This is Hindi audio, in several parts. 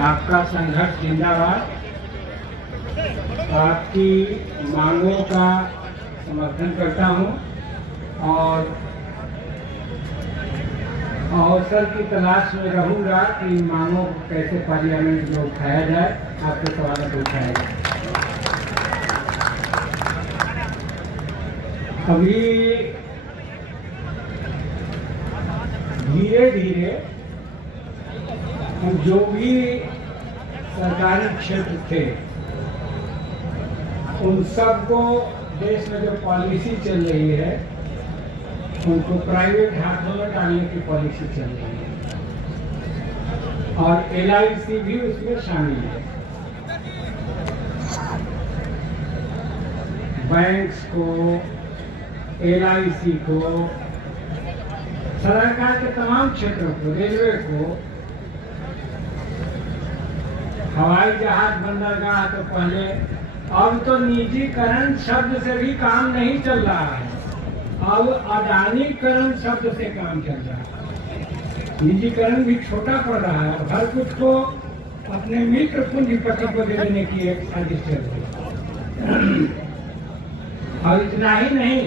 आपका संघर्ष जिंदाबाद। आपकी मांगों का समर्थन करता हूं और अवसर की तलाश में रहूंगा कि इन मांगों को कैसे पार्लियामेंट में उठाया जाए, आपके सवालों को उठाया जाए। अभी धीरे धीरे जो भी सरकारी क्षेत्र थे उन सबको देश में जो पॉलिसी चल रही है उनको प्राइवेट हाथों में डालने की पॉलिसी चल रही है और LIC भी उसमें शामिल है। बैंक्स को, LIC को, सरकार के तमाम क्षेत्रों को, रेलवे को, हवाई जहाज, बंदरगाह, तो पहले, अब तो निजीकरण शब्द से भी काम नहीं चल रहा है, अब अडानीकरण शब्द से काम चल रहा है। निजीकरण भी छोटा पड़ रहा है, हर कुछ को अपने मित्र पूंजीपति को दे देने की एक साजिश चल रही है। और इतना ही नहीं,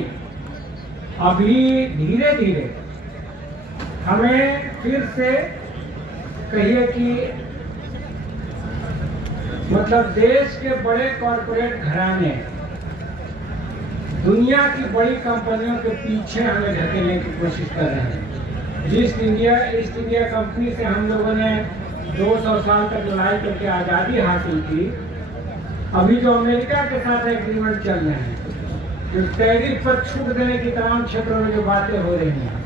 अभी धीरे धीरे हमें फिर से कहिए कि मतलब देश के बड़े कॉरपोरेट घराने दुनिया की बड़ी कंपनियों के पीछे हमें ढकेलने की कोशिश कर रहे हैं। ईस्ट इंडिया कंपनी से हम लोगों ने 200 साल तक लड़ाई करके आज़ादी हासिल की। अभी जो अमेरिका के साथ एग्रीमेंट चल रहे हैं, जो टैरिफ पर छूट देने की तमाम क्षेत्रों में जो बातें हो रही हैं,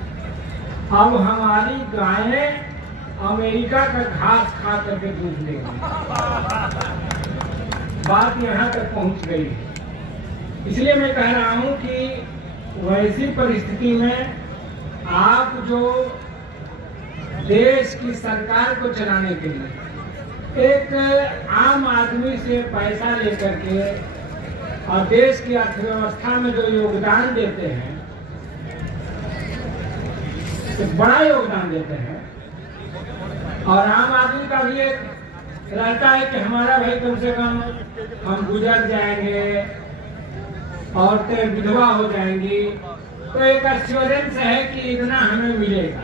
अब हमारी गायें अमेरिका का घास खा करके दूध देगी। बात यहाँ तक पहुँच गई है। इसलिए मैं कह रहा हूँ कि वैसी परिस्थिति में आप जो देश की सरकार को चलाने के लिए एक आम आदमी से पैसा लेकर के और देश की अर्थव्यवस्था में जो योगदान देते हैं, तो बड़ा योगदान देते हैं, और आम आदमी का भी एक रहता है कि हमारा भाई कम से कम हम गुजर जाएंगे, औरतें विधवा हो जाएंगी, तो एक एश्योरेंस है कि इतना हमें मिलेगा,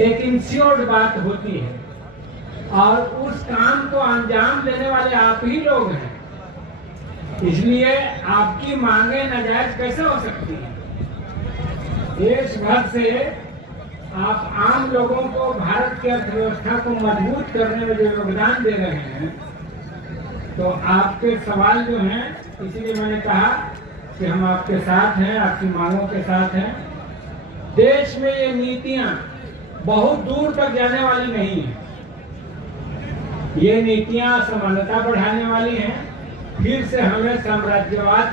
एक इंश्योर्ड बात होती है। और उस काम को अंजाम देने वाले आप ही लोग हैं, इसलिए आपकी मांगे नाजायज कैसे हो सकती हैं? देश भर से आप आम लोगों को भारत की अर्थव्यवस्था को मजबूत करने में जो योगदान दे रहे हैं, तो आपके सवाल जो हैं, इसीलिए मैंने कहा कि हम आपके साथ हैं, आपकी मांगों के साथ हैं। देश में ये नीतियां बहुत दूर तक जाने वाली नहीं है। ये नीतियां समानता बढ़ाने वाली हैं, फिर से हमें साम्राज्यवाद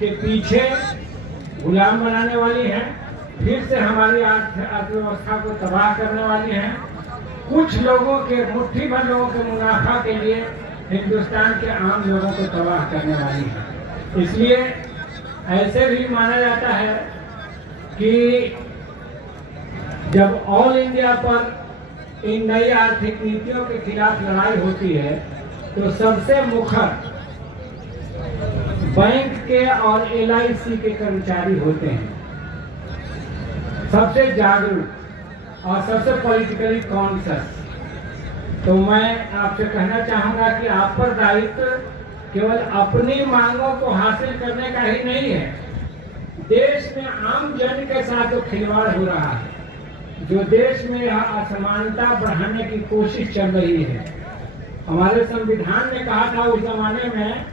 के पीछे गुलाम बनाने वाली हैं, फिर से हमारी अर्थव्यवस्था को तबाह करने वाली हैं। कुछ लोगों के, मुट्ठी भर लोगों के मुनाफा के लिए हिंदुस्तान के आम लोगों को तबाह करने वाली है। इसलिए ऐसे भी माना जाता है कि जब ऑल इंडिया पर इन नई आर्थिक नीतियों के खिलाफ लड़ाई होती है, तो सबसे मुखर बैंक के और LIC के कर्मचारी होते हैं, सबसे जागरूक और सबसे पॉलिटिकली कॉन्शियस। तो मैं आपसे कहना चाहूंगा कि आप पर दायित्व केवल अपनी मांगों को हासिल करने का ही नहीं है, देश में आम जन के साथ जो खिलवाड़ हो रहा है, जो देश में असमानता बढ़ाने की कोशिश चल रही है। हमारे संविधान ने कहा था उस जमाने में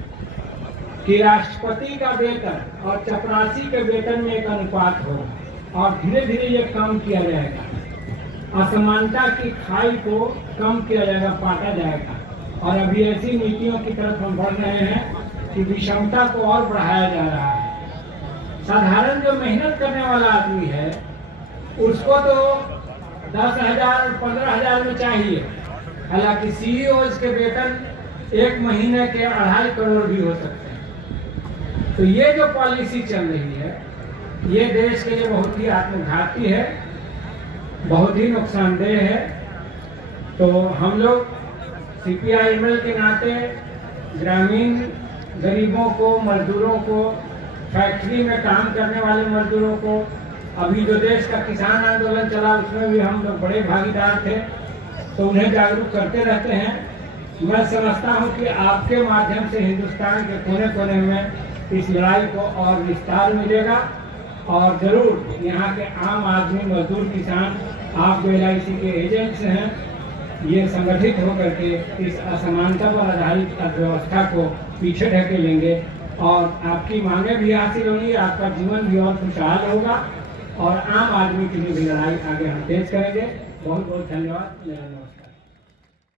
कि राष्ट्रपति का वेतन और चपरासी के वेतन में एक अनुपात होगा, और धीरे धीरे ये कम किया जाएगा। असमानता की खाई को कम किया जाएगा, पाटा जाएगा। और अभी ऐसी नीतियों की तरफ हम बढ़ रहे हैं कि विषमता को और बढ़ाया जा रहा है। साधारण जो मेहनत करने वाला आदमी है, उसको तो 10,000 और 15,000 में चाहिए, हालांकि CEO के वेतन एक महीने के 2.5 करोड़ भी हो सकते हैं। तो ये जो पॉलिसी चल रही है, ये देश के लिए बहुत ही आत्मघाती है, बहुत ही नुकसानदेह है। तो हम लोग CPI-ML के नाते ग्रामीण गरीबों को, मजदूरों को, फैक्ट्री में काम करने वाले मजदूरों को, अभी जो देश का किसान आंदोलन चला उसमें भी हम लोग बड़े भागीदार थे, तो उन्हें जागरूक करते रहते हैं। मैं समझता हूँ कि आपके माध्यम से हिंदुस्तान के कोने कोने में इस लड़ाई को और विस्तार मिलेगा और ज़रूर यहाँ के आम आदमी, मजदूर, किसान, आप जो LIC के एजेंट्स हैं, ये संगठित होकर के इस असमानता पर आधारित अर्थव्यवस्था को पीछे ढकेलेंगे और आपकी मांगें भी हासिल होंगी, आपका जीवन भी और खुशहाल होगा और आम आदमी के लिए भी लड़ाई आगे हम तेज करेंगे। बहुत बहुत धन्यवाद। मेरा नमस्कार।